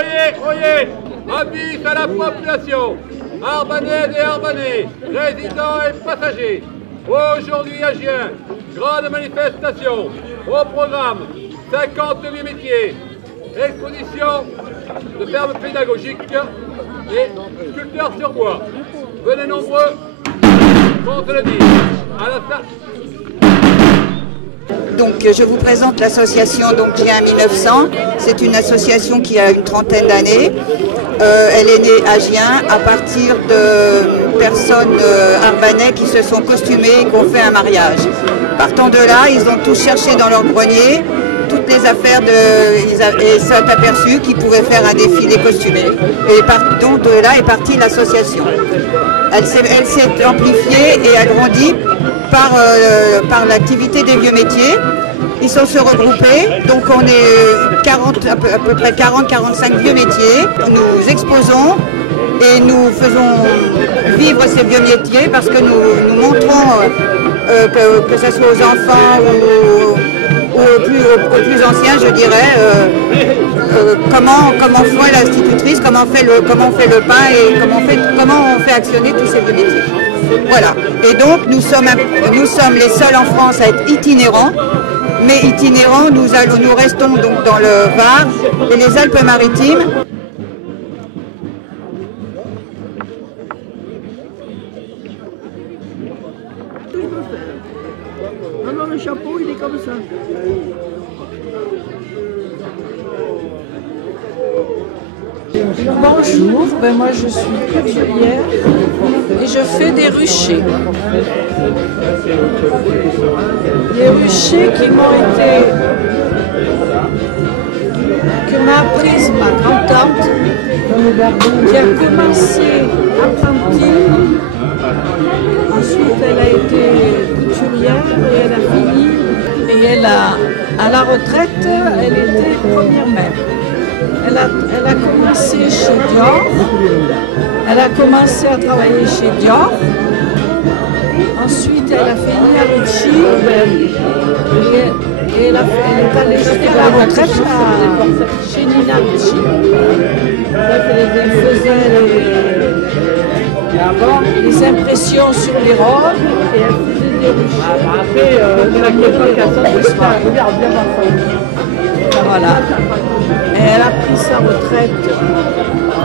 oyez, avis à la population, arbanaises et arbanais, résidents et passagers. Aujourd'hui à Gien, grande manifestation, au programme 58 métiers, exposition de fermes pédagogiques et sculpteurs sur bois. Venez nombreux, qu'on se le dise, à la fin. Donc je vous présente l'association Gien 1900. C'est une association qui a une trentaine d'années. Elle est née à Gien à partir de personnes arbanais qui se sont costumées et qui ont fait un mariage. Partant de là, ils ont tous cherché dans leur grenier toutes les affaires et s'est aperçu qu'ils pouvaient faire un défilé costumé. Et donc de là est partie l'association. Elle s'est amplifiée et agrandie par l'activité des vieux métiers. Ils sont se regroupés, donc on est à peu près 40-45 vieux métiers. Nous exposons et nous faisons vivre ces vieux métiers parce que nous montrons que ce soit aux enfants ou aux plus anciens, je dirais, comment fait l'institutrice, comment on fait le pain et comment on fait actionner tous ces vieux métiers. Voilà. Et donc nous sommes les seuls en France à être itinérants. Mais itinérants, nous restons donc dans le Var et les Alpes-Maritimes. Alors le chapeau, il est comme ça. Bonjour, moi je suis couturière et je fais des ruchers. Des ruchers qui que m'a apprise ma grand-tante qui a commencé apprentie. Ensuite elle a été couturière et elle a fini. Et à la retraite, elle était première mère. Elle a commencé chez Dior, elle a commencé à travailler chez Dior, ensuite elle a fait Nina Ricci et elle est allée jusqu'à la retraite chez Nina Ricci. Elle faisait les impressions sur les robes et elle faisait des ruchers. Après, ne m'inquiète pas voilà. Et elle a pris sa retraite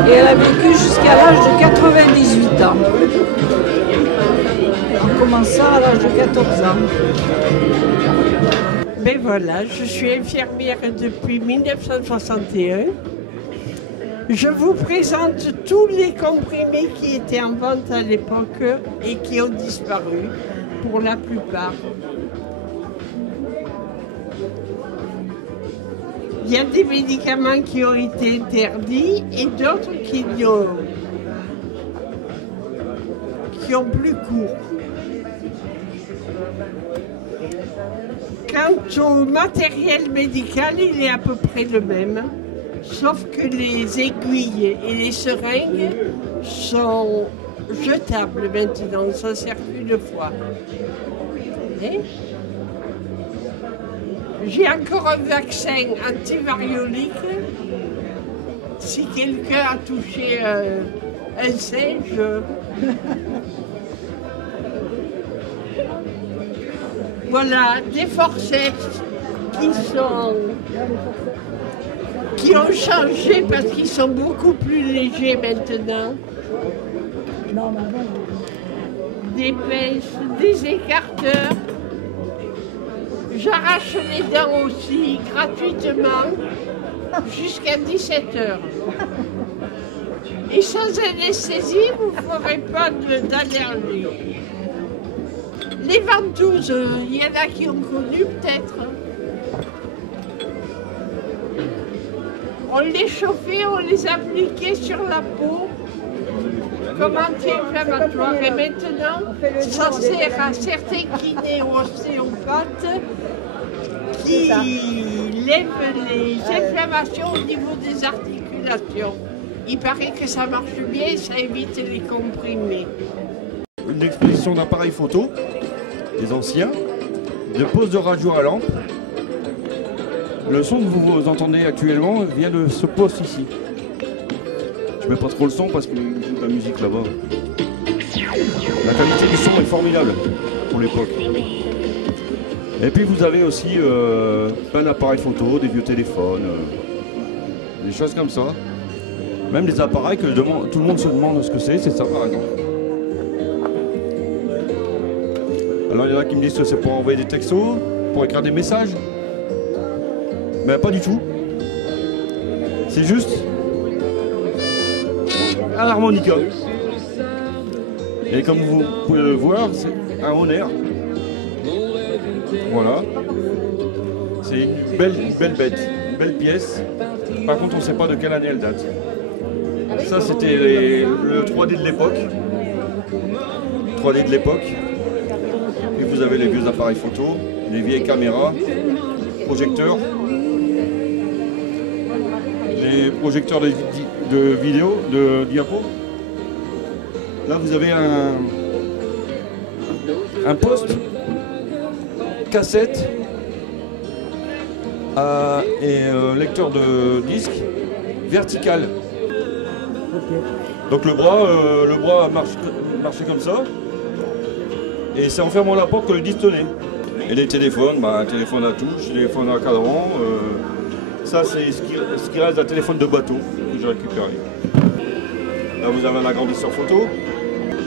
et elle a vécu jusqu'à l'âge de 98 ans. En commençant à l'âge de 14 ans. Mais voilà, je suis infirmière depuis 1961. Je vous présente tous les comprimés qui étaient en vente à l'époque et qui ont disparu pour la plupart. Il y a des médicaments qui ont été interdits et d'autres qui ont plus cours. Quant au matériel médical, il est à peu près le même, sauf que les aiguilles et les seringues sont jetables maintenant, ça ne sert plus de fois. Et j'ai encore un vaccin antivariolique. Si quelqu'un a touché un singe, voilà, des forceps qui ont changé parce qu'ils sont beaucoup plus légers maintenant. Des pinces, des écarteurs. J'arrache les dents aussi gratuitement jusqu'à 17 h. Et sans anesthésie, vous ne ferez pas d'allergie. Les ventouses, il y en a qui ont connu peut-être. On les chauffait, on les appliquait sur la peau comme anti-inflammatoire. Et maintenant, ça sert à certains kinés ou ostéopathes qui lèvent les inflammations au niveau des articulations. Il paraît que ça marche bien et ça évite les comprimés. Une exposition d'appareils photo, des anciens, de pose de radio à lampe. Le son que vous entendez actuellement vient de ce poste ici. Je mets pas trop le son parce qu'il joue de la musique là-bas. La qualité du son est formidable pour l'époque. Et puis vous avez aussi plein d'appareils photo, des vieux téléphones, des choses comme ça. Même des appareils que tout le monde se demande ce que c'est ça par exemple. Alors il y en a qui me disent que c'est pour envoyer des textos, pour écrire des messages. Mais pas du tout. C'est juste un harmonica. Et comme vous pouvez le voir, c'est un honneur. Voilà. C'est une belle bête, une belle pièce. Par contre, on ne sait pas de quelle année elle date. Ça, c'était le 3D de l'époque. 3D de l'époque. Puis vous avez les vieux appareils photo, les vieilles caméras, projecteurs. Les projecteurs de vidéo, de diapo. Là, vous avez un poste cassette et lecteur de disque vertical. Donc le bras marchait comme ça. Et c'est en fermant la porte que le disque tenait. Et les téléphones, un téléphone à touche, téléphone à cadran. Ça, c'est ce qui reste d'un téléphone de bateau que j'ai récupéré. Là, vous avez un agrandisseur photo.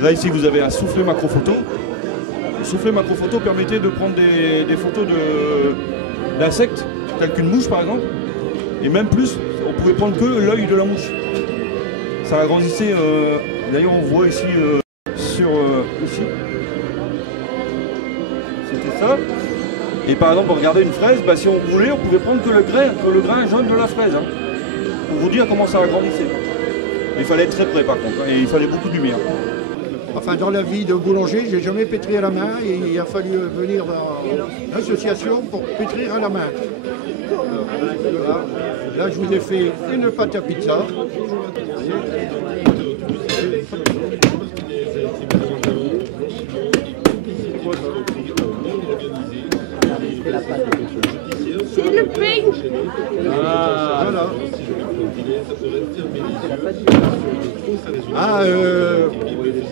Là, ici, vous avez un soufflet macro-photo. Le soufflet macro-photo permettait de prendre des photos d'insectes, tels qu'une mouche, par exemple. Et même plus, on pouvait prendre que l'œil de la mouche. Ça agrandissait. D'ailleurs, on voit ici, ici. C'était ça. Et par exemple, regardez une fraise, si on voulait, on pouvait prendre que le grain jaune de la fraise. Hein, pour vous dire comment ça agrandissait. Il fallait être très près par contre, et il fallait beaucoup de lumière. Enfin, dans la vie de boulanger, j'ai jamais pétri à la main et il a fallu venir dans l'association pour pétrir à la main. Là, je vous ai fait une pâte à pizza. C'est le pain. Voilà.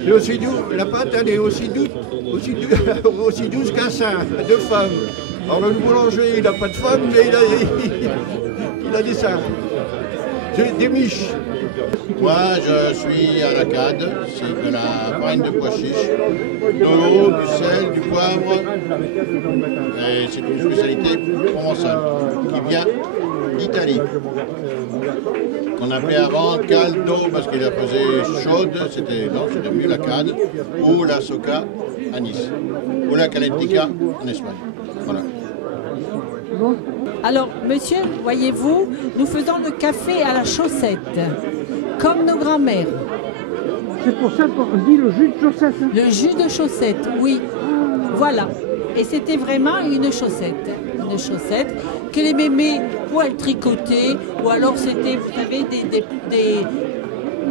C'est aussi doux. La pâte, elle est aussi douce qu'un sein de femme. Alors le boulanger, il n'a pas de femme, mais il a des seins. Des miches. Moi, je suis à la CAD, c'est de la farine de pois chiche, de l'eau, du sel, du poivre, et c'est une spécialité provençale qui vient d'Italie. On appelait avant caldo parce qu'il la faisait chaude, c'était mieux la CAD, ou la soca à Nice, ou la calentica en Espagne. Voilà. Alors, monsieur, voyez-vous, nous faisons le café à la chaussette, comme nos grands-mères. C'est pour ça qu'on dit le jus de chaussette. Le jus de chaussette, oui. Voilà. Et c'était vraiment une chaussette. Une chaussette que les mémés, ou elles tricotaient, ou alors c'était, vous savez,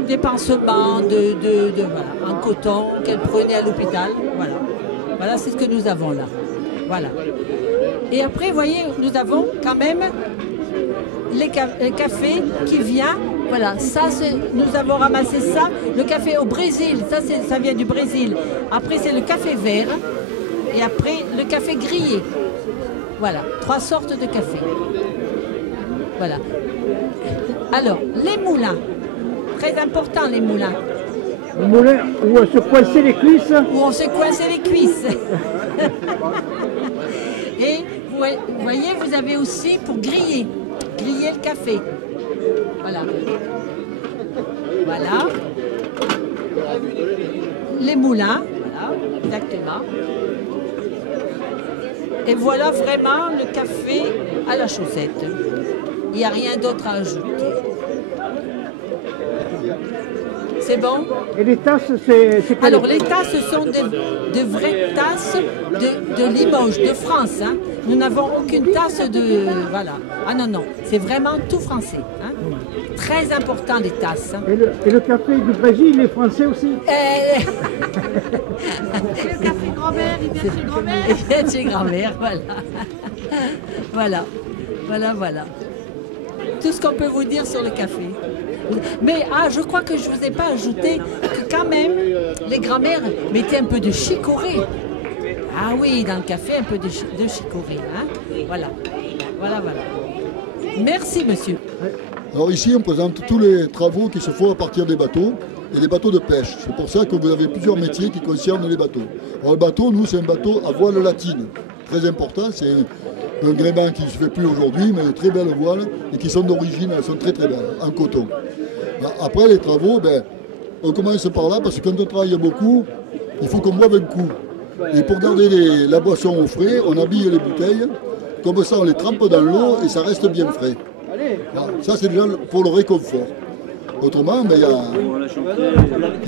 des pansements voilà, en coton qu'elles prenaient à l'hôpital. Voilà. Voilà, c'est ce que nous avons là. Voilà. Et après, vous voyez, nous avons quand même le café qui vient. Voilà, ça, nous avons ramassé ça. Le café au Brésil, ça vient du Brésil. Après, c'est le café vert. Et après, le café grillé. Voilà, 3 sortes de café. Voilà. Alors, les moulins. Très important, les moulins. Le moulin où on se coinçait les cuisses. Où on se coinçait les cuisses. Et vous voyez, vous avez aussi pour griller le café. Voilà. Voilà. Les moulins, voilà, exactement. Et voilà vraiment le café à la chaussette. Il n'y a rien d'autre à ajouter. C'est bon? Et les tasses, c'est quoi? Alors les tasses, ce sont de vraies tasses de Limoges, de France. Hein. Nous n'avons aucune tasse de... Voilà. Ah non, non, c'est vraiment tout français. Hein. Très important les tasses. Hein. Et le café du Brésil, il est français aussi? Et le café grand-mère, il vient chez grand-mère. Il vient chez grand-mère, voilà. Voilà, voilà, voilà. Tout ce qu'on peut vous dire sur le café. Mais je crois que je ne vous ai pas ajouté que quand même, les grands-mères mettaient un peu de chicorée. Ah oui, dans le café, un peu de chicorée. Hein? Voilà. Voilà. Merci, monsieur. Alors ici, on présente tous les travaux qui se font à partir des bateaux et des bateaux de pêche. C'est pour ça que vous avez plusieurs métiers qui concernent les bateaux. Alors le bateau, nous, c'est un bateau à voile latine. Très important, c'est un gréement qui ne se fait plus aujourd'hui, mais de très belles voiles et qui sont d'origine, elles sont très très belles, en coton. Après les travaux, on commence par là parce que quand on travaille beaucoup, il faut qu'on boive un coup. Et pour garder la boisson au frais, on habille les bouteilles, comme ça on les trempe dans l'eau et ça reste bien frais. Voilà. Ça c'est déjà pour le réconfort. Autrement, il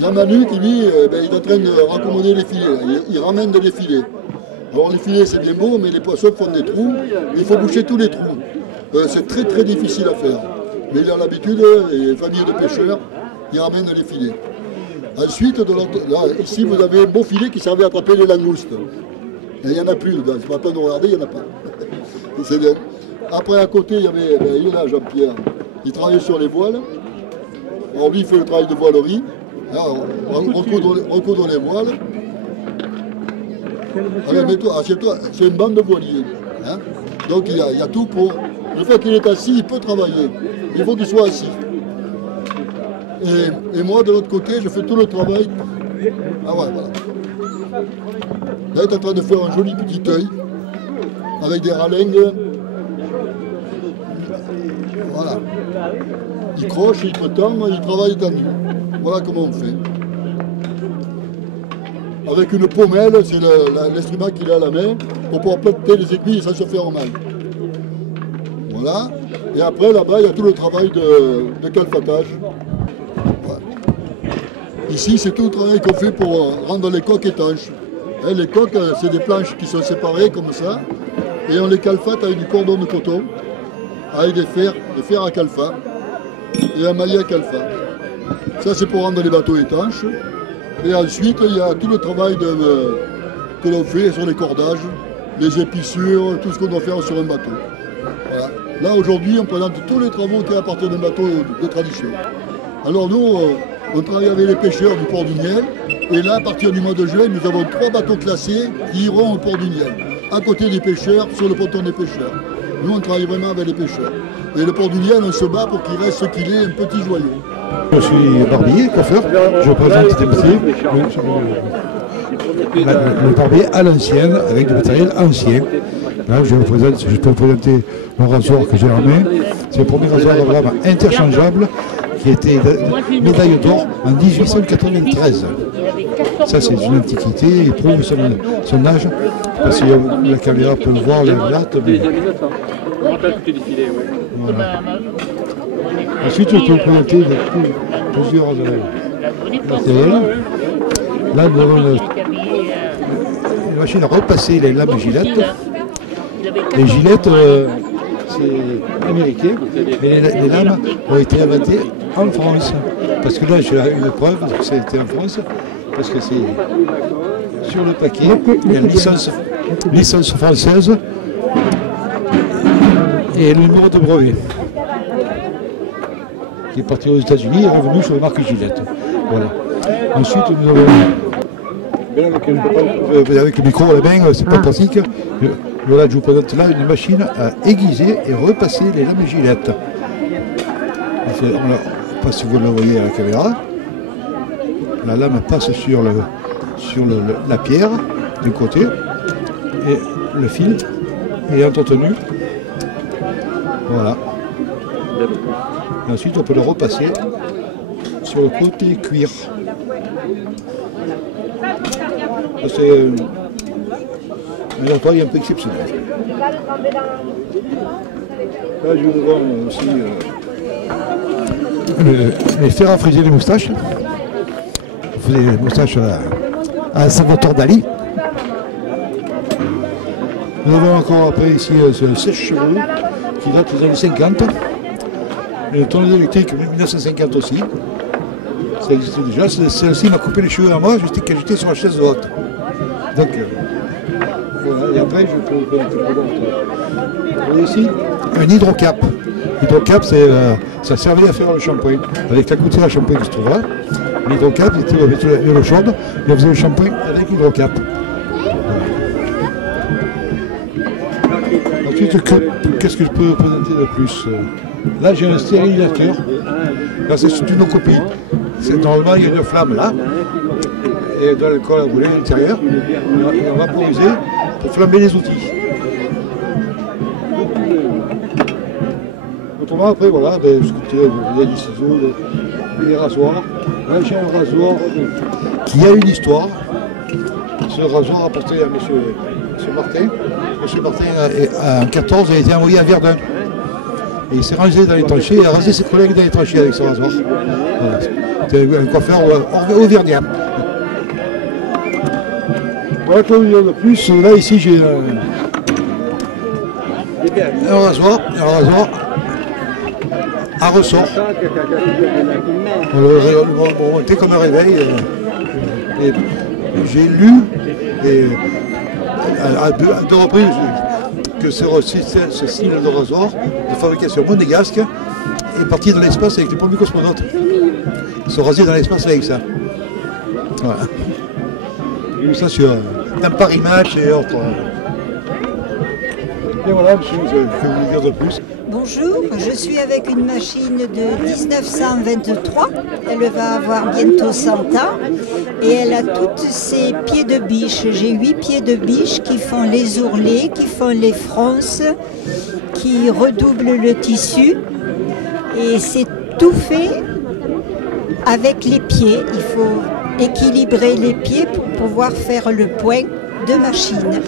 y a Manu qui lui, il est en train de raccommoder les filets, il ramène des filets. Alors les filets c'est bien beau, mais les poissons font des trous, il faut boucher tous les trous. C'est très très difficile à faire. Mais il a l'habitude, les familles de pêcheurs, ils ramènent les filets. Ensuite, là, ici vous avez un beau filet qui servait à attraper les langoustes. Et il n'y en a plus dedans, c'est pas la peine de regarder, il n'y en a pas. Après à côté, il y avait Jean-Pierre, il travaillait sur les voiles. Alors lui il fait le travail de voilerie. Là, on recoudre les voiles. Allez, mets-toi, assieds-toi, c'est une bande de voiliers. Hein. Donc il y a tout pour... Le fait qu'il est assis, il peut travailler. Il faut qu'il soit assis. Et moi, de l'autre côté, je fais tout le travail. Ah ouais, voilà. Là, il est en train de faire un joli petit œil avec des ralingues. Voilà. Il croche, il prétend, il travaille tendu. Voilà comment on fait. Avec une pommelle, c'est l'instrument qu'il a à la main, pour pouvoir planter les aiguilles sans se faire mal. Voilà. Et après, là-bas, il y a tout le travail de calfatage. Voilà. Ici, c'est tout le travail qu'on fait pour rendre les coques étanches. Et les coques, c'est des planches qui sont séparées comme ça, et on les calfate avec du cordon de coton, avec des fers à calfat, et un maillet à calfat. Ça, c'est pour rendre les bateaux étanches. Et ensuite, il y a tout le travail que l'on fait sur les cordages, les épissures, tout ce qu'on doit faire sur un bateau. Voilà. Là, aujourd'hui, on présente tous les travaux qui appartiennent à un bateau de tradition. Alors nous, on travaille avec les pêcheurs du port du Niel. Et là, à partir du mois de juin, nous avons 3 bateaux classés qui iront au port du Niel, à côté des pêcheurs, sur le ponton des pêcheurs. Nous, on travaille vraiment avec les pêcheurs. Et le port du Niel, on se bat pour qu'il reste ce qu'il est, un petit joyau. Je suis barbier, coiffeur. Je représente cet métier. Le barbier à l'ancienne, avec du matériel ancien. Là, je peux vous présenter mon rasoir que j'ai en main. C'est le premier rasoir de lame interchangeable qui a été médaille d'or en 1893. Ça, c'est une antiquité, il prouve son âge, parce que la caméra peut voir les lattes. Mais... Voilà. Ensuite, je peux vous présenter plusieurs matériels. Là, nous avons une machine à repasser les lames gilettes. Les gilettes, c'est américain, mais les lames ont été inventées en France. Parce que là, j'ai une preuve que ça a été en France, parce que c'est sur le paquet, il y a une licence française et le numéro de brevet qui est parti aux États-Unis et revenu sur la marque Gillette. Voilà. Ensuite, nous avons. Avec le micro à la main, c'est pas pratique. Voilà, je vous présente là une machine à aiguiser et repasser les lames Gillette. On ne sais pas si vous le voyez à la caméra. La lame passe sur la pierre du côté et le fil est entretenu. Voilà. Et ensuite, on peut le repasser sur le côté cuir. C'est un travail un peu exceptionnel. Là, je vous vois aussi les fer à friser les moustaches. On faisait les moustaches à Salvatore Dali. Nous avons encore après ici ce sèche-cheveux qui date des années 50. Le tournevis électrique 1950 aussi. Ça existait déjà. Celle-ci m'a coupé les cheveux à moi quand j'étais sur la chaise haute. Donc voilà. Et après je peux vous présenter ici un hydrocap. L'hydrocap, ça servait à faire le shampoing. Avec la gouttière à shampoing qui se trouve là. L'hydrocap, on mettait l'eau chaude et on faisait le shampoing avec l'hydrocap. Ensuite, qu'est-ce que je peux présenter de plus? Là, j'ai un stérilisateur. Là, c'est une copie. Normalement, il y a une flamme là. Et dans l'alcool à rouler à l'intérieur. Et on va vaporiser pour flamber les outils. Autrement, après, voilà, des ciseaux, des rasoirs. Là, j'ai un rasoir qui a une histoire. Ce rasoir apporté à M. Martin. M. Martin, en 14, a été envoyé à Verdun. Et il s'est rangé dans les tranchées et a rasé ses collègues dans les tranchées avec ce rasoir. Voilà. C'était un coiffeur auvergnat. Voilà, quoi dire de plus, là ici j'ai un rasoir à ressort. On le montait comme un réveil. Et j'ai lu à deux reprises que ce style de rasoir de fabrication monégasque est parti dans l'espace avec les premiers cosmonautes. Ils sont rasés dans l'espace avec ça. Voilà. J'ai vu ça dans Paris Match et autres. Et voilà, je vais vous dire de plus. Bonjour, je suis avec une machine de 1923. Elle va avoir bientôt 100 ans et elle a tous ses pieds de biche. J'ai 8 pieds de biche qui font les ourlets, qui font les fronces, qui redoublent le tissu. Et c'est tout fait avec les pieds. Il faut équilibrer les pieds pour pouvoir faire le point de machine.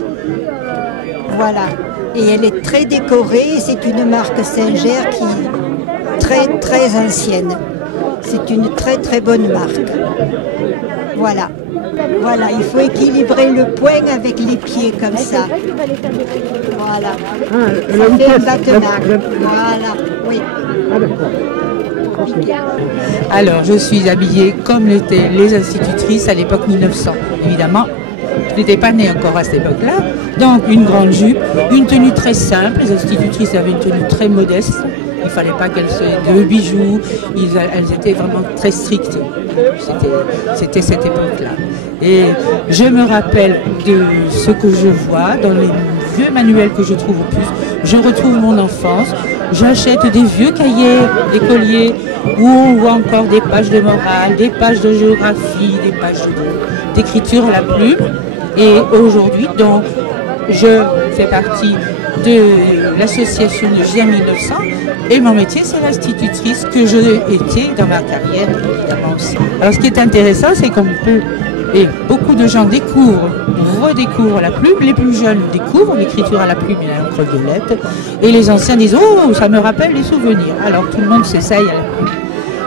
Voilà. Et elle est très décorée, c'est une marque Singer qui est très ancienne. C'est une très bonne marque. Voilà. Voilà, il faut équilibrer le poing avec les pieds comme ça. Voilà. Ça fait un battement. Voilà, oui. Alors, je suis habillée comme l'étaient les institutrices à l'époque 1900, évidemment. Je n'étais pas née encore à cette époque-là. Donc, une grande jupe, une tenue très simple. Les institutrices avaient une tenue très modeste. Il ne fallait pas qu'elles aient de bijoux. Elles étaient vraiment très strictes. C'était cette époque-là. Et je me rappelle de ce que je vois dans les vieux manuels que je trouve au plus. Je retrouve mon enfance. J'achète des vieux cahiers d'écoliers où on voit encore des pages de morale, des pages de géographie, des pages d'écriture à la plume. Et aujourd'hui, donc, je fais partie de l'association de GIA 1900 et mon métier, c'est l'institutrice que je étais dans ma carrière, évidemment aussi. Alors, ce qui est intéressant, c'est qu'on peut, et beaucoup de gens redécouvrent la plume, les plus jeunes découvrent l'écriture à la plume et l'encre violette, et les anciens disent « Oh, ça me rappelle les souvenirs ». Alors, tout le monde s'essaye à la plume.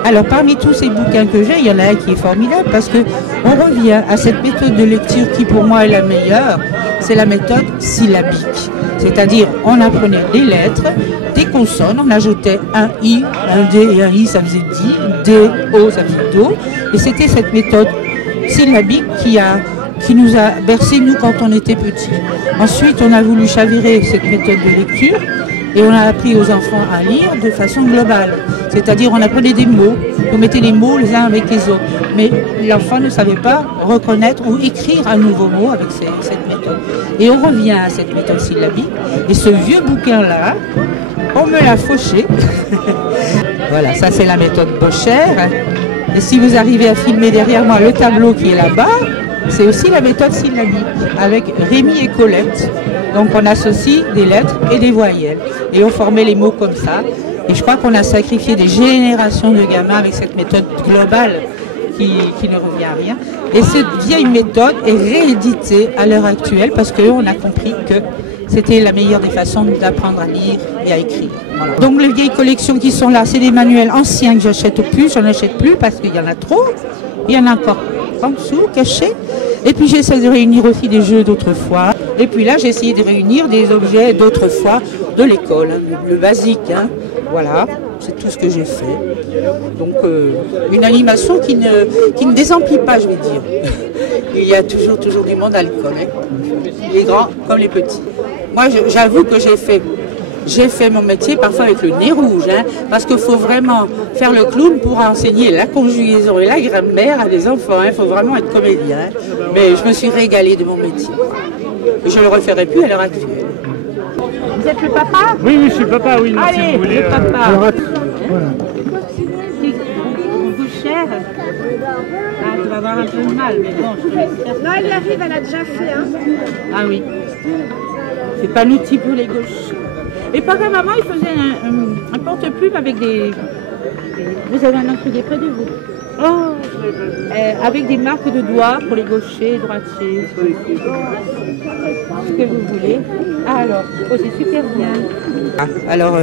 Alors parmi tous ces bouquins que j'ai, il y en a un qui est formidable parce qu'on revient à cette méthode de lecture qui pour moi est la meilleure, c'est la méthode syllabique. C'est-à-dire on apprenait des lettres, des consonnes, on ajoutait un I, un D et un I, ça faisait di, D, O, ça faisait do. Et c'était cette méthode syllabique qui nous a bercé nous quand on était petits. Ensuite on a voulu chavirer cette méthode de lecture. Et on a appris aux enfants à lire de façon globale. C'est-à-dire on apprenait des mots, on mettait les mots les uns avec les autres. Mais l'enfant ne savait pas reconnaître ou écrire un nouveau mot avec cette méthode. Et on revient à cette méthode syllabique. Et ce vieux bouquin-là, on me l'a fauché. Voilà, ça c'est la méthode Bocher. Et si vous arrivez à filmer derrière moi le tableau qui est là-bas, c'est aussi la méthode syllabique avec Rémi et Colette. Donc on associe des lettres et des voyelles. Et on formait les mots comme ça. Et je crois qu'on a sacrifié des générations de gamins avec cette méthode globale qui ne revient à rien. Et cette vieille méthode est rééditée à l'heure actuelle parce qu'on a compris que c'était la meilleure des façons d'apprendre à lire et à écrire. Voilà. Donc les vieilles collections qui sont là, c'est des manuels anciens que j'achète au plus. J'en achète plus parce qu'il y en a trop. Il y en a encore en dessous, cachés. Et puis j'essaie de réunir aussi des jeux d'autrefois. Et puis là, j'ai essayé de réunir des objets d'autrefois de l'école, hein, le basique. Hein. Voilà, c'est tout ce que j'ai fait. Donc une animation qui ne désemplit pas, je vais dire. Il y a toujours du monde à l'école, hein. Les grands comme les petits. Moi, j'avoue que j'ai fait j'ai fait mon métier parfois avec le nez rouge, hein, parce qu'il faut vraiment faire le clown pour enseigner la conjugaison et la grammaire à des enfants. Il faut vraiment être comédien. Hein. Mais je me suis régalée de mon métier. Et je ne le referai plus à l'heure actuelle. Vous êtes le papa? Oui, oui, je suis le papa, oui. Allez, si vous voulez, le papa. Voilà. Cher. Ah, tu vas avoir un peu de mal, mais bon, je te laisse. Non, elle y arrive, elle a déjà fait. Hein. Ah oui. C'est pas l'outil pour les gauches. Et papa, maman, ils faisaient un porte-plume avec des... Vous avez un encrier près de vous. Oh, avec des marques de doigts pour les gauchers, droitiers. Ce que vous voulez. Ah alors, oh, c'est super bien. Alors,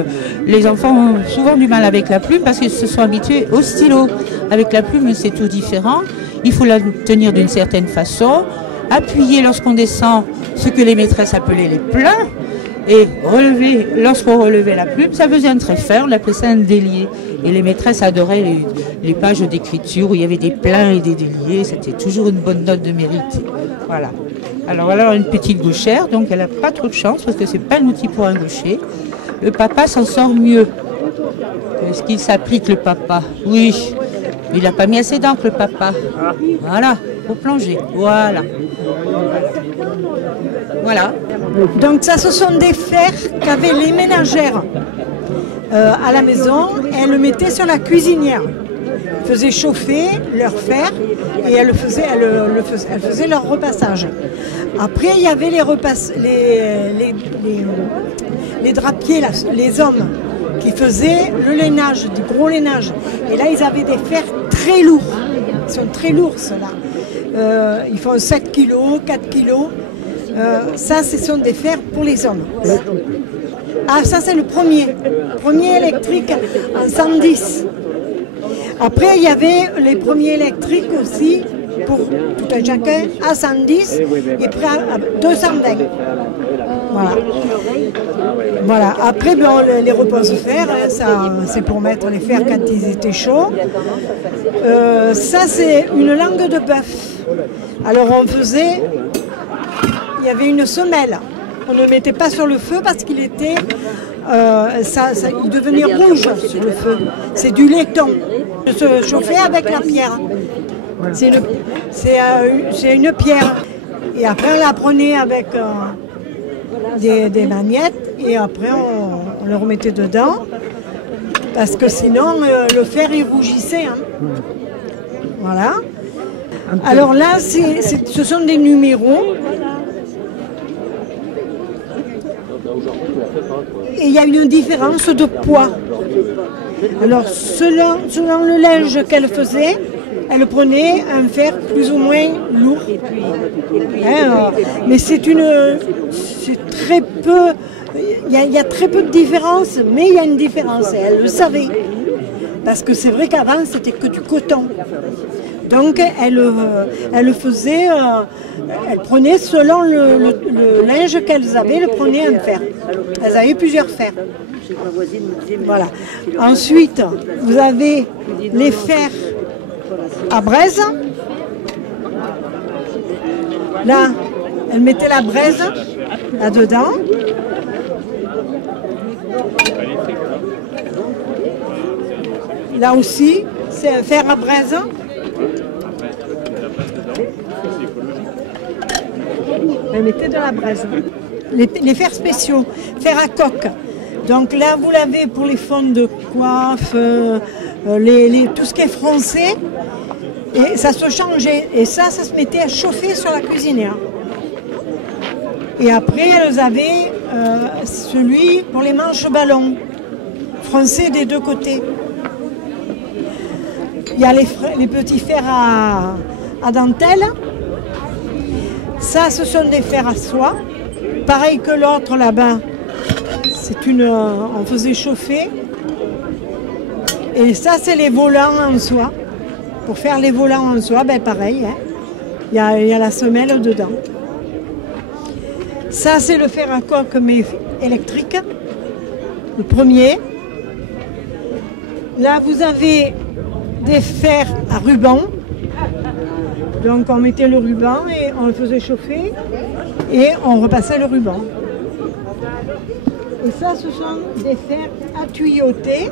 les enfants ont souvent du mal avec la plume parce qu'ils se sont habitués au stylo. Avec la plume, c'est tout différent. Il faut la tenir d'une certaine façon, appuyer lorsqu'on descend ce que les maîtresses appelaient les pleins, et relever lorsqu'on relevait la plume. Ça faisait un trait fin, on appelait ça un délié. Et les maîtresses adoraient les pages d'écriture où il y avait des pleins et des déliés. C'était toujours une bonne note de mérite. Voilà. Alors, elle a une petite gauchère, donc elle n'a pas trop de chance parce que c'est pas un outil pour un gaucher. Le papa s'en sort mieux. Est-ce qu'il s'applique, le papa? Oui. Il n'a pas mis assez d'encre, le papa. Voilà, pour plonger. Voilà. Voilà. Donc ça, ce sont des fers qu'avaient les ménagères à la maison. Elles le mettaient sur la cuisinière. Elles faisaient chauffer leur fer et elles faisaient leur repassage. Après, il y avait les drapiers, là, les hommes, qui faisaient le lainage, du gros lainage. Et là, ils avaient des fers très lourds. Ils sont très lourds, ceux-là. Ils font 7 kg, 4 kg. Ça, ce sont des fers pour les hommes. Ah, ça, c'est le premier. Premier électrique en 110. Après, il y avait les premiers électriques aussi, pour tout un chacun, à 110 et après à 220. Voilà. Voilà. Après, ben, les repose-fers, hein, c'est pour mettre les fers quand ils étaient chauds. Ça, c'est une langue de bœuf. Alors, on faisait... Il y avait une semelle. On ne le mettait pas sur le feu parce qu'il était... il devenait rouge sur le feu. C'est du laiton. Se chauffer avec la pierre. C'est une pierre. Et après, on la prenait avec des magnettes et après, on le remettait dedans. Parce que sinon, le fer, il rougissait. Hein. Voilà. Alors là, ce sont des numéros. Et il y a une différence de poids. Alors, selon le linge qu'elle faisait, elle prenait un fer plus ou moins lourd. Hein, mais c'est très peu, il y a très peu de différence, mais il y a une différence, et elle le savait. Parce que c'est vrai qu'avant, c'était que du coton. Donc, elle faisait, elle prenait selon le linge qu'elles avaient, elle prenait un fer. Elles avaient plusieurs fers. Voilà. Ensuite, vous avez les fers à braise. Là, elle mettait la braise là-dedans. Là aussi, c'est un fer à braise. Elle mettait de la braise. Les fers spéciaux, fer à coque. Donc là, vous l'avez pour les fonds de coiffe, tout ce qui est français. Et ça se changeait. Et ça se mettait à chauffer sur la cuisinière. Et après, elles avaient celui pour les manches ballons, français des deux côtés. Il y a les petits fers à dentelle. Ça, ce sont des fers à soie. Pareil que l'autre là-bas, on faisait chauffer. Et ça, c'est les volants en soie. Pour faire les volants en soie, ben pareil, hein. Il y a la semelle dedans. Ça, c'est le fer à coque, mais électrique. Le premier. Là, vous avez des fers à ruban. Donc, on mettait le ruban et on le faisait chauffer. Et on repassait le ruban. Et ça, ce sont des fers à tuyauter.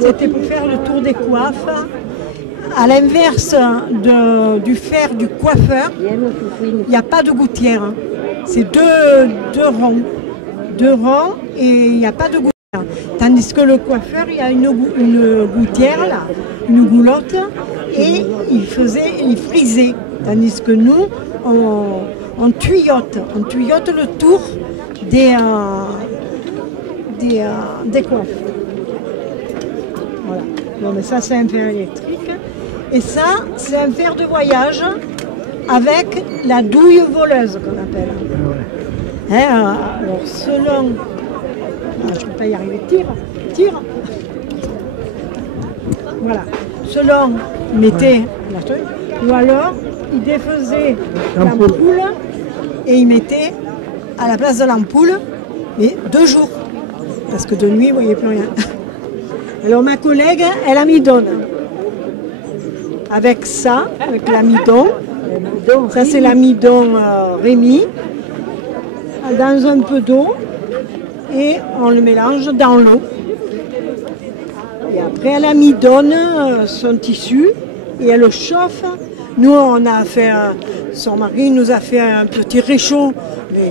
C'était pour faire le tour des coiffes. À l'inverse du fer du coiffeur, il n'y a pas de gouttière. C'est deux ronds. Deux ronds et il n'y a pas de gouttière. Tandis que le coiffeur, il y a une gouttière, là, une goulotte, et il frisait. Tandis que nous, on tuyaute le tour des coiffes. Voilà. Bon, mais ça, c'est un fer électrique. Et ça, c'est un fer de avec la douille voleuse qu'on appelle. Hein, alors selon... Ah, je ne peux pas y arriver. Tire. Voilà. Selon, il mettait la truc, ou alors il défaisait l'ampoule et il mettait à la place de l'ampoule, mais 2 jours. Parce que de nuit, vous ne voyez plus rien. Alors ma collègue, elle amidonne. Avec ça, avec l'amidon. Ça c'est l'amidon Rémi. Dans un peu d'eau. Et on le mélange dans l'eau. Et après, elle amidonne son tissu et elle le chauffe. Nous, on a fait, son mari nous a fait un petit réchaud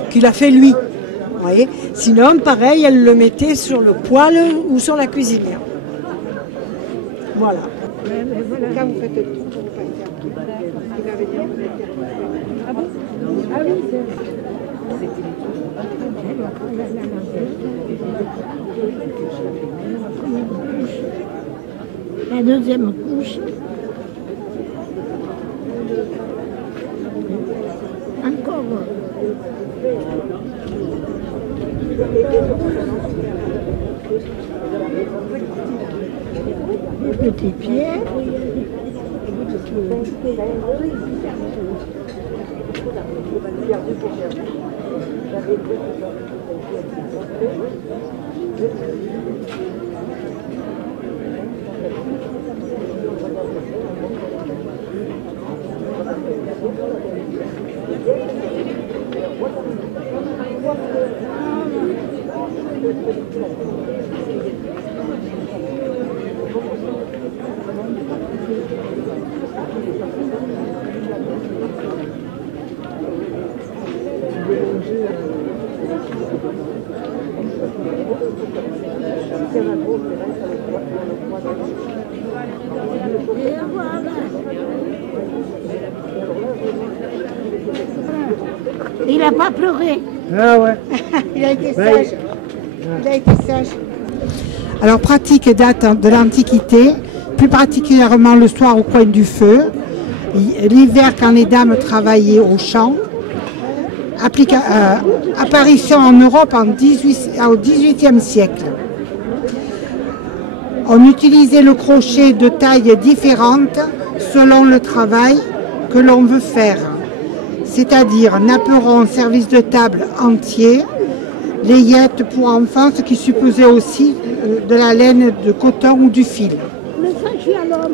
qu'il a fait lui. Vous voyez. Sinon, pareil, elle le mettait sur le poêle ou sur la cuisinière. Voilà. Quand vous faites le tour, vous passez à tout. Ah bon? Ah oui, la deuxième couche. Encore. Les petits pieds. Il n'a pas pleuré. Ah ouais. Il a été sage. Il a été sage. Alors pratique et date de l'Antiquité, plus particulièrement le soir au coin du feu, l'hiver quand les dames travaillaient au champ, apparition en Europe au XVIIIe siècle. On utilisait le crochet de tailles différentes selon le travail que l'on veut faire, c'est-à-dire napperon, service de table entier, layette pour enfants, ce qui supposait aussi de la laine de coton ou du fil.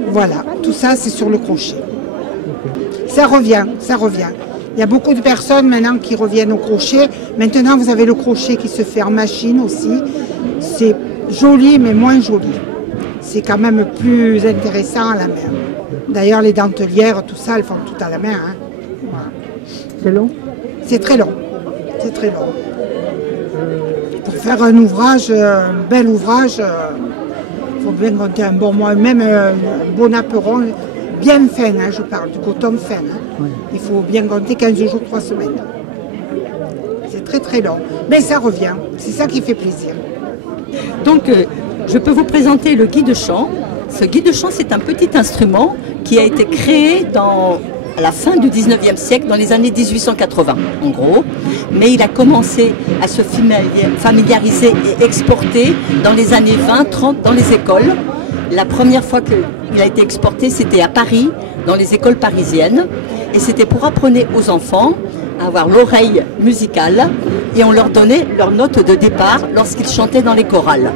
Voilà, tout ça c'est sur le crochet. Ça revient, ça revient. Il y a beaucoup de personnes maintenant qui reviennent au crochet. Maintenant vous avez le crochet qui se fait en machine aussi. C'est joli mais moins joli. C'est quand même plus intéressant à la main. D'ailleurs les dentelières, tout ça, elles font tout à la main. Hein. Voilà. C'est long? C'est très long. C'est très long. Pour faire un ouvrage, un bel ouvrage, il faut bien compter un bon mois, même un bon napperon, bien fin, hein, je parle, du coton fin. Hein. Oui. Il faut bien compter 15 jours, 3 semaines. C'est très très long. Mais ça revient, c'est ça qui fait plaisir. Donc, je peux vous présenter le guide-chant. Ce guide-chant, c'est un petit instrument qui a été créé à la fin du 19e siècle, dans les années 1880, en gros. Mais il a commencé à se familiariser et exporter dans les années 20-30 dans les écoles. La première fois qu'il a été exporté, c'était à Paris, dans les écoles parisiennes. Et c'était pour apprendre aux enfants à avoir l'oreille musicale et on leur donnait leur note de départ lorsqu'ils chantaient dans les chorales.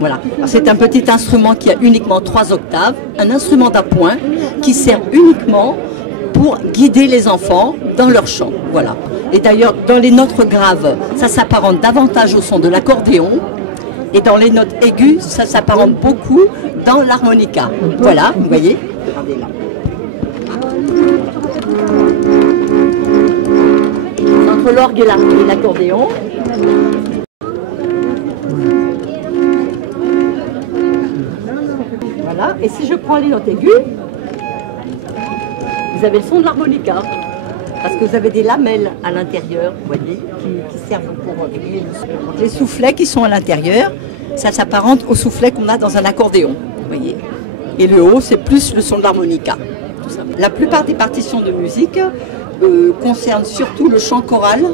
Voilà. C'est un petit instrument qui a uniquement 3 octaves, un instrument d'appoint qui sert uniquement pour guider les enfants dans leur chant. Voilà. Et d'ailleurs, dans les notes graves, ça s'apparente davantage au son de l'accordéon. Et dans les notes aiguës, ça s'apparente beaucoup dans l'harmonica. Voilà, vous voyez. Regardez là. Entre l'orgue et l'accordéon. Voilà. Et si je prends les notes aiguës, vous avez le son de l'harmonica. Parce que vous avez des lamelles à l'intérieur, vous voyez, qui servent pour régler le son. Les soufflets qui sont à l'intérieur, ça s'apparente aux soufflets qu'on a dans un accordéon, vous voyez. Et le haut, c'est plus le son de l'harmonica. La plupart des partitions de musique concernent surtout le chant choral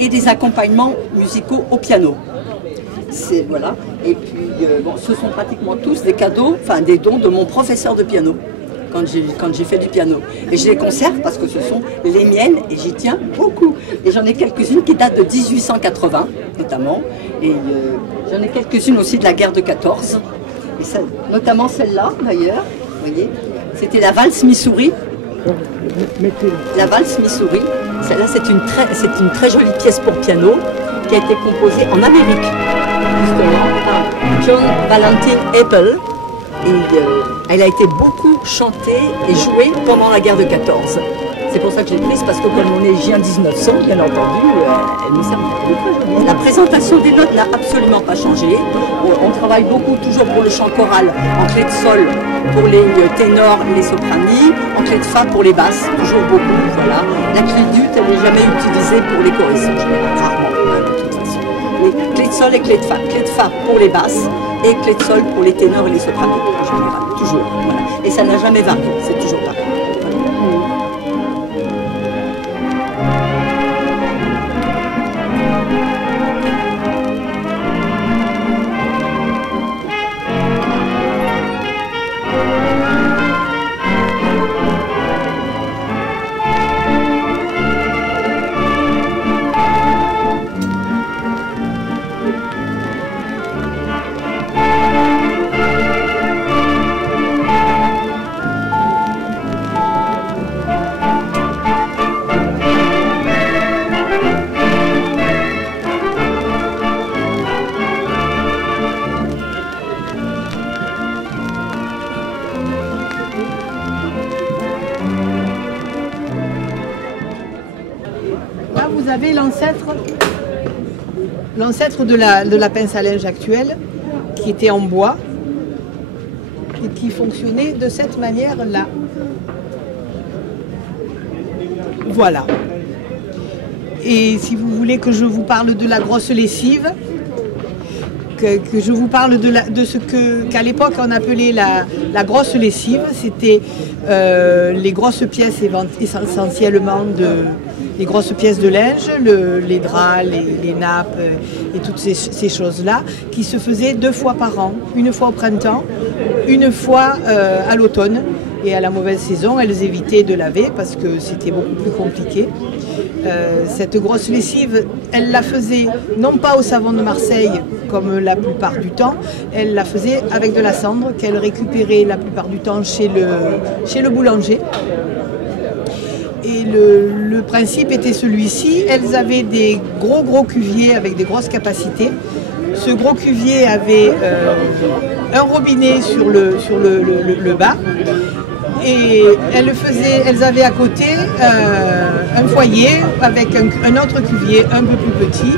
et des accompagnements musicaux au piano. Voilà. Et puis, bon, ce sont pratiquement tous des cadeaux, enfin des dons de mon professeur de piano. Quand j'ai fait du piano. Et je les conserve parce que ce sont les miennes et j'y tiens beaucoup. Et j'en ai quelques-unes qui datent de 1880, notamment. Et j'en ai quelques-unes aussi de la guerre de 14. Et ça, notamment celle-là, d'ailleurs, vous voyez. C'était la valse Missouri. La valse Missouri. Celle-là, c'est une très jolie pièce pour piano qui a été composée en Amérique, justement, par John Valentin Apple. Et elle a été beaucoup chantée et jouée pendant la guerre de 14. C'est pour ça que j'ai prise, parce que comme on est juin 1900, bien entendu, elle me sert beaucoup. La présentation des notes n'a absolument pas changé. On travaille beaucoup toujours pour le chant choral, en clé de sol pour les ténors et les sopranis, en clé de fa pour les basses, toujours beaucoup. Voilà. La clé d'ut, elle n'est jamais utilisée pour les choristes en général, rarement, de toute façon. Mais clé de sol et clé de fa pour les basses, et clé de sol pour les ténors et les sopranos en général, toujours. Voilà. Et ça n'a jamais varié, c'est toujours pareil. Vous avez l'ancêtre de la pince à linge actuelle, qui était en bois et qui fonctionnait de cette manière-là. Voilà. Et si vous voulez que je vous parle de la grosse lessive, que je vous parle de ce qu'à l'époque on appelait la grosse lessive, c'était les grosses pièces essentiellement les grosses pièces de linge, les draps, les nappes et toutes ces choses-là, qui se faisaient 2 fois par an, une fois au printemps, une fois à l'automne. Et à la mauvaise saison, elles évitaient de laver parce que c'était beaucoup plus compliqué. Cette grosse lessive, elle la faisait non pas au savon de Marseille comme la plupart du temps, elle la faisait avec de la cendre qu'elle récupérait la plupart du temps chez le boulanger. Et le principe était celui-ci, elles avaient des gros cuviers avec des grosses capacités. Ce gros cuvier avait un robinet sur le bas. Et elles avaient à côté un foyer avec un autre cuvier un peu plus petit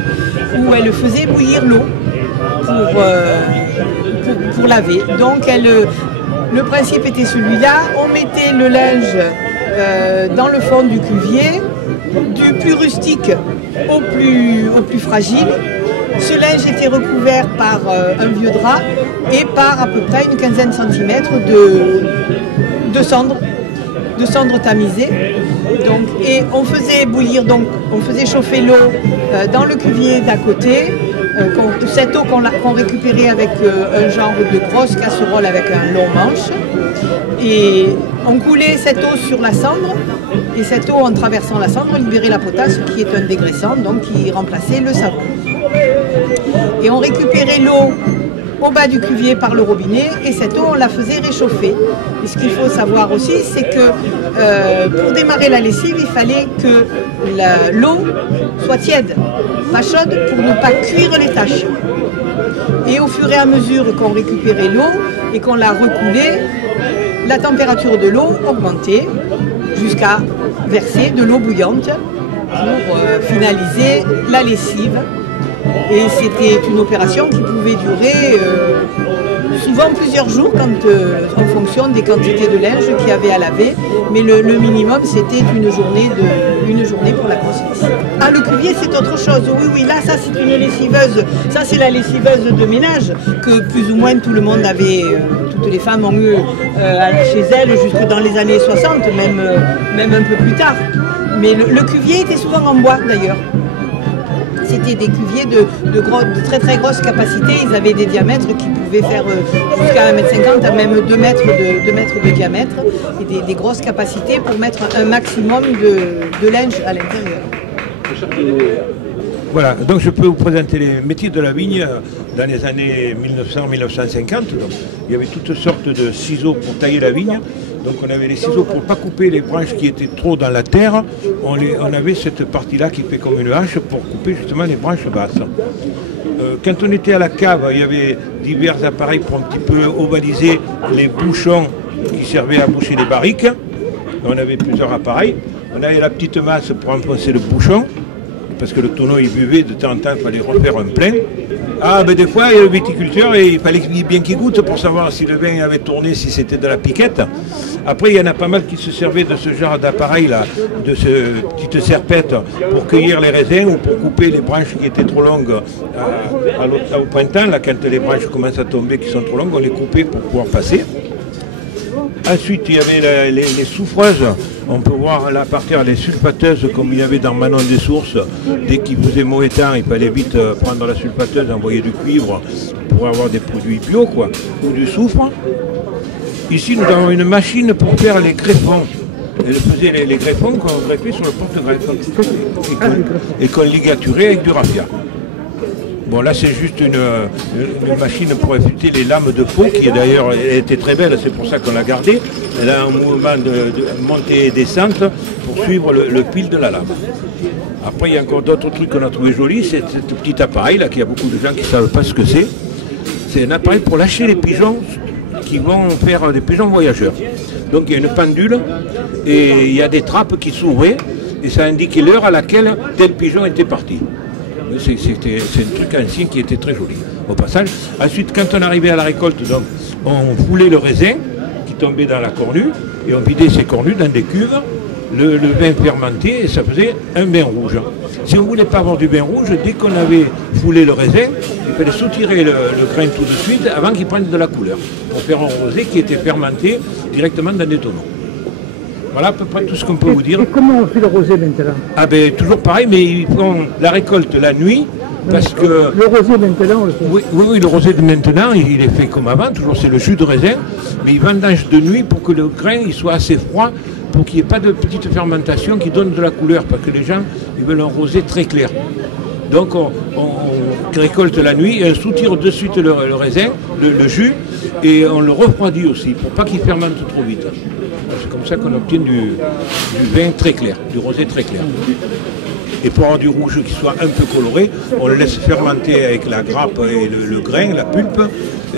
où elles faisaient bouillir l'eau pour laver. Donc le principe était celui-là, on mettait le linge dans le fond du cuvier, du plus rustique au plus fragile. Ce linge était recouvert par un vieux drap et par à peu près une quinzaine de centimètres de cendre tamisée. Donc, et on faisait bouillir, donc on faisait chauffer l'eau dans le cuvier d'à côté. Cette eau qu'on récupérait avec un genre de grosse casserole avec un long manche. Et on coulait cette eau sur la cendre. Et cette eau, en traversant la cendre, libérait la potasse, qui est un dégraissant, donc qui remplaçait le savon. Et on récupérait l'eau au bas du cuvier par le robinet et cette eau on la faisait réchauffer. Et ce qu'il faut savoir aussi, c'est que pour démarrer la lessive, il fallait que l'eau soit tiède, pas chaude, pour ne pas cuire les taches. Et au fur et à mesure qu'on récupérait l'eau et qu'on la recoulait, la température de l'eau augmentait jusqu'à verser de l'eau bouillante pour finaliser la lessive. Et c'était une opération qui pouvait durer souvent plusieurs jours en fonction des quantités de linge qu'il y avait à laver. Mais le minimum, c'était une journée pour la grosse lessive. Ah, le cuvier, c'est autre chose. Oui, oui, là, ça, c'est une lessiveuse. Ça, c'est la lessiveuse de ménage que plus ou moins tout le monde avait, toutes les femmes ont eu chez elles jusque dans les années 60, même un peu plus tard. Mais le cuvier était souvent en bois, d'ailleurs. C'était des cuviers de très très grosse capacité. Ils avaient des diamètres qui pouvaient faire jusqu'à 1,50 m à même 2 mètres de diamètre. Et des grosses capacités pour mettre un maximum de linge à l'intérieur. Voilà, donc je peux vous présenter les métiers de la vigne dans les années 1900-1950. Il y avait toutes sortes de ciseaux pour tailler la vigne. Donc on avait les ciseaux pour ne pas couper les branches qui étaient trop dans la terre. On avait cette partie-là qui fait comme une hache pour couper justement les branches basses. Quand on était à la cave, il y avait divers appareils pour un petit peu ovaliser les bouchons qui servaient à boucher les barriques. On avait plusieurs appareils. On avait la petite masse pour enfoncer le bouchon, parce que le tonneau il buvait, de temps en temps il fallait refaire un plein. Ah ben des fois il y a le viticulteur et il fallait bien qu'il goûte pour savoir si le vin avait tourné, si c'était de la piquette. Après il y en a pas mal qui se servaient de ce genre d'appareil là, de ce petite serpette pour cueillir les raisins ou pour couper les branches qui étaient trop longues au printemps, là quand les branches commencent à tomber qui sont trop longues, on les coupait pour pouvoir passer. Ensuite, il y avait les souffreuses. On peut voir là partir les sulfateuses comme il y avait dans Manon des Sources. Dès qu'il faisait mauvais temps, il fallait vite prendre la sulfateuse, envoyer du cuivre pour avoir des produits bio, quoi, ou du soufre. Ici, nous avons une machine pour faire les greffons. Elle faisait les greffons qu'on greffait sur le porte-greffe et qu'on ligaturait avec du raffia. Bon, là, c'est juste une machine pour affûter les lames de faux, qui d'ailleurs était très belle, c'est pour ça qu'on l'a gardée. Elle a un mouvement de montée et descente pour suivre le fil de la lame. Après, il y a encore d'autres trucs qu'on a trouvé jolis. C'est ce petit appareil-là, qu'il y a beaucoup de gens qui ne savent pas ce que c'est. C'est un appareil pour lâcher les pigeons qui vont faire des pigeons voyageurs. Donc, il y a une pendule et il y a des trappes qui s'ouvraient et ça indiquait l'heure à laquelle tel pigeon était parti. C'est un truc ancien qui était très joli, au passage. Ensuite, quand on arrivait à la récolte, donc, on foulait le raisin qui tombait dans la cornue, et on vidait ces cornues dans des cuves, le vin fermenté, et ça faisait un vin rouge. Si on ne voulait pas avoir du vin rouge, dès qu'on avait foulé le raisin, il fallait soutirer le grain tout de suite avant qu'il prenne de la couleur, pour faire un rosé qui était fermenté directement dans des tonneaux. Voilà à peu près tout ce qu'on peut vous dire. Et comment on fait le rosé maintenant? Ah ben toujours pareil, mais ils font la récolte la nuit, parce que... Le rosé maintenant, on le fait. Oui, le rosé de maintenant, il est fait comme avant, toujours c'est le jus de raisin, mais ils vendangent de nuit pour que le grain il soit assez froid, pour qu'il n'y ait pas de petite fermentation qui donne de la couleur, parce que les gens ils veulent un rosé très clair. Donc on récolte la nuit, et on soutire de suite le raisin, le jus, et on le refroidit aussi, pour pas qu'il fermente trop vite. C'est comme ça qu'on obtient du vin très clair, du rosé très clair. Et pour avoir du rouge qui soit un peu coloré, on le laisse fermenter avec la grappe et le grain, la pulpe.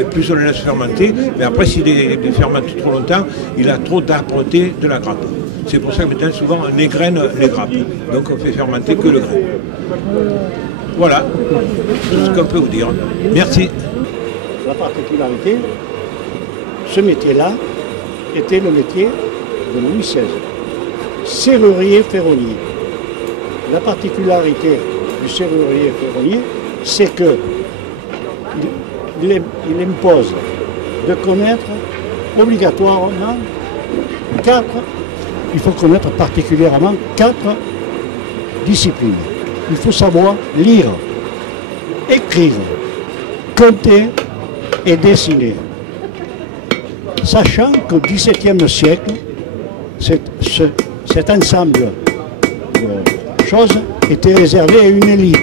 Et plus on le laisse fermenter, mais après s'il fermente trop longtemps, il a trop d'âpreté de la grappe. C'est pour ça que maintenant souvent on égrène les grappes. Donc on fait fermenter que le grain. Voilà, tout ce qu'on peut vous dire. Merci. La particularité, ce métier-là était le métier de Louis XVI, serrurier-ferronnier. La particularité du serrurier-ferronnier, c'est que il impose de connaître obligatoirement il faut connaître particulièrement 4 disciplines. Il faut savoir lire, écrire, compter et dessiner. Sachant qu'au XVIIe siècle, cet ensemble de choses était réservé à une élite.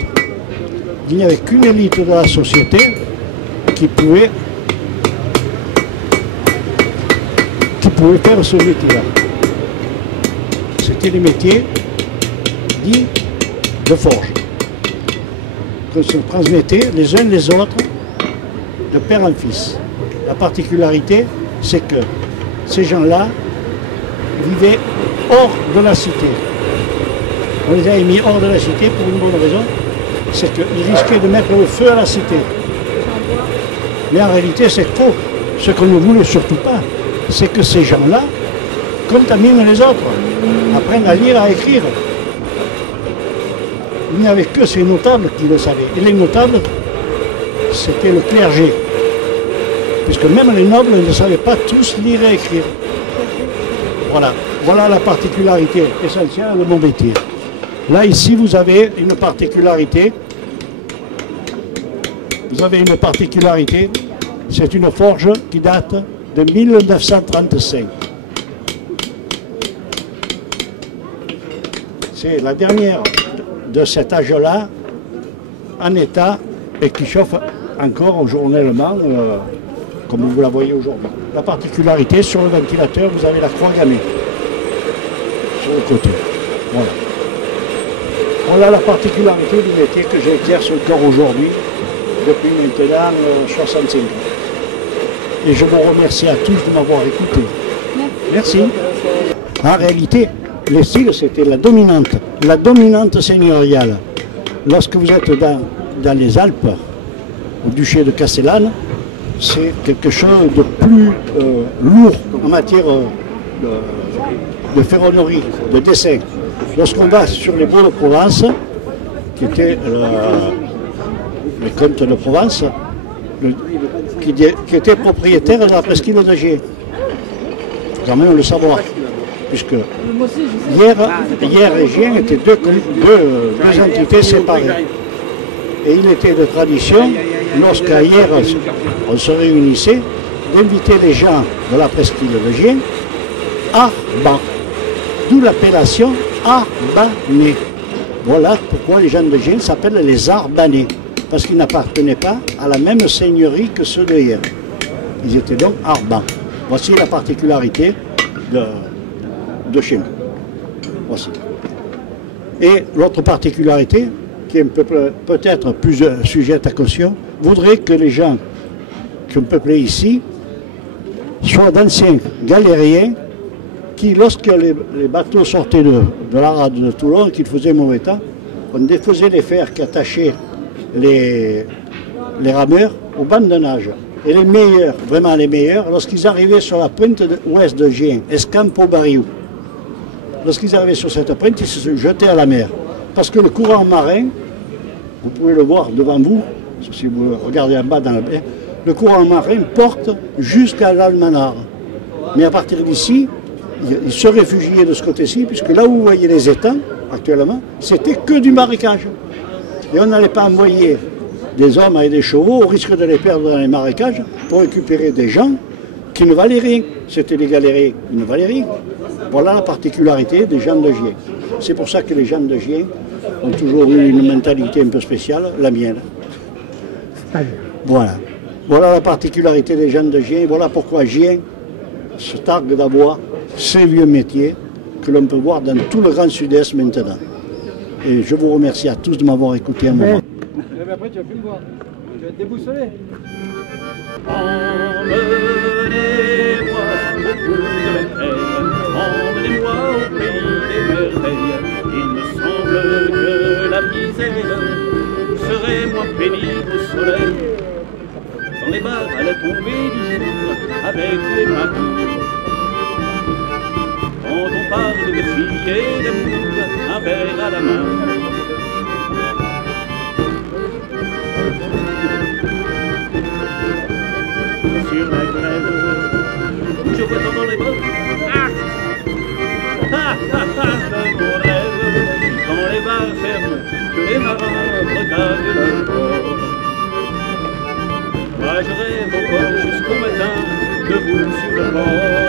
Il n'y avait qu'une élite de la société qui pouvaient faire ce métier-là. C'était les métiers dits de forge, que se transmettaient les uns les autres de père en fils. La particularité, c'est que ces gens-là vivaient hors de la cité. On les avait mis hors de la cité pour une bonne raison, c'est qu'ils risquaient de mettre le feu à la cité. Mais en réalité, c'est faux. Ce qu'on ne voulait surtout pas, c'est que ces gens-là contaminent les autres, apprennent à lire, à écrire. Il n'y avait que ces notables qui le savaient. Et les notables, c'était le clergé. Puisque même les nobles ne savaient pas tous lire et écrire. Voilà. Voilà la particularité essentielle de mon métier. Là, ici, vous avez une particularité. Vous avez une particularité. C'est une forge qui date de 1935. C'est la dernière de cet âge-là en état et qui chauffe encore journellement, comme vous la voyez aujourd'hui. La particularité, sur le ventilateur, vous avez la croix gammée sur le côté. Voilà. Voilà la particularité du métier que j'exerce encore aujourd'hui, depuis maintenant 65 ans. Et je vous remercie à tous de m'avoir écouté. Merci. En réalité, le style, c'était la dominante seigneuriale. Lorsque vous êtes dans les Alpes, au duché de Castellane, c'est quelque chose de plus lourd en matière de ferronnerie, de dessin. Lorsqu'on va sur les bois de Provence, qui étaient les comtes de Provence, qui était propriétaire de la presqu'île de Gier. Il faut quand même le savoir, puisque Hier et Gier étaient deux entités séparées. Et il était de tradition, lorsqu'à Hier on se réunissait, d'inviter les gens de la presqu'île de Gier à Arban, d'où l'appellation Arbanais. Voilà pourquoi les gens de Gier s'appellent les Arbanais, parce qu'ils n'appartenaient pas à la même seigneurie que ceux de Hier. Ils étaient donc Arban. Voici la particularité de chez nous. Voici. Et l'autre particularité, qui est peut-être plus sujette à caution, voudrait que les gens qui ont peuplé ici soient d'anciens galériens qui, lorsque les bateaux sortaient de la rade de Toulon, qu'ils faisaient mauvais temps, on défaisait les fers qui attachaient les rameurs aux bandes de nage. Et les meilleurs, vraiment les meilleurs, lorsqu'ils arrivaient sur la pointe ouest de Gier, Escampo Barriou, lorsqu'ils arrivaient sur cette pointe, ils se jetaient à la mer. Parce que le courant marin, vous pouvez le voir devant vous, si vous regardez en bas dans la mer, le courant marin porte jusqu'à l'Almanar. Mais à partir d'ici, ils se réfugiaient de ce côté-ci, puisque là où vous voyez les étangs, actuellement, c'était que du marécage. Et on n'allait pas envoyer des hommes avec des chevaux au risque de les perdre dans les marécages pour récupérer des gens qui ne valaient rien. C'était des galériens, ils ne valaient rien. Voilà la particularité des gens de Gier. C'est pour ça que les gens de Gier ont toujours eu une mentalité un peu spéciale, la mienne. Voilà. Voilà la particularité des gens de Gier. Voilà pourquoi Gier se targue d'avoir ces vieux métiers que l'on peut voir dans tout le Grand Sud-Est maintenant. Et je vous remercie à tous de m'avoir écouté un moment. Mais après tu vas plus me voir, tu vas être déboussolé. Emmenez-moi au bout de la terre, emmenez-moi au pays des merveilles. Il me semble que la misère serait moins pénible au soleil. Dans les bars à la tombée du jour, avec les maris. Quand on parle de filles et d'amour, un verre à la main. Sur la grève, je vois dans les bras de mon rêve. Quand les bars ferment, que les marins regagnent leur port. Moi je rêve encore jusqu'au matin de vous sur le bord.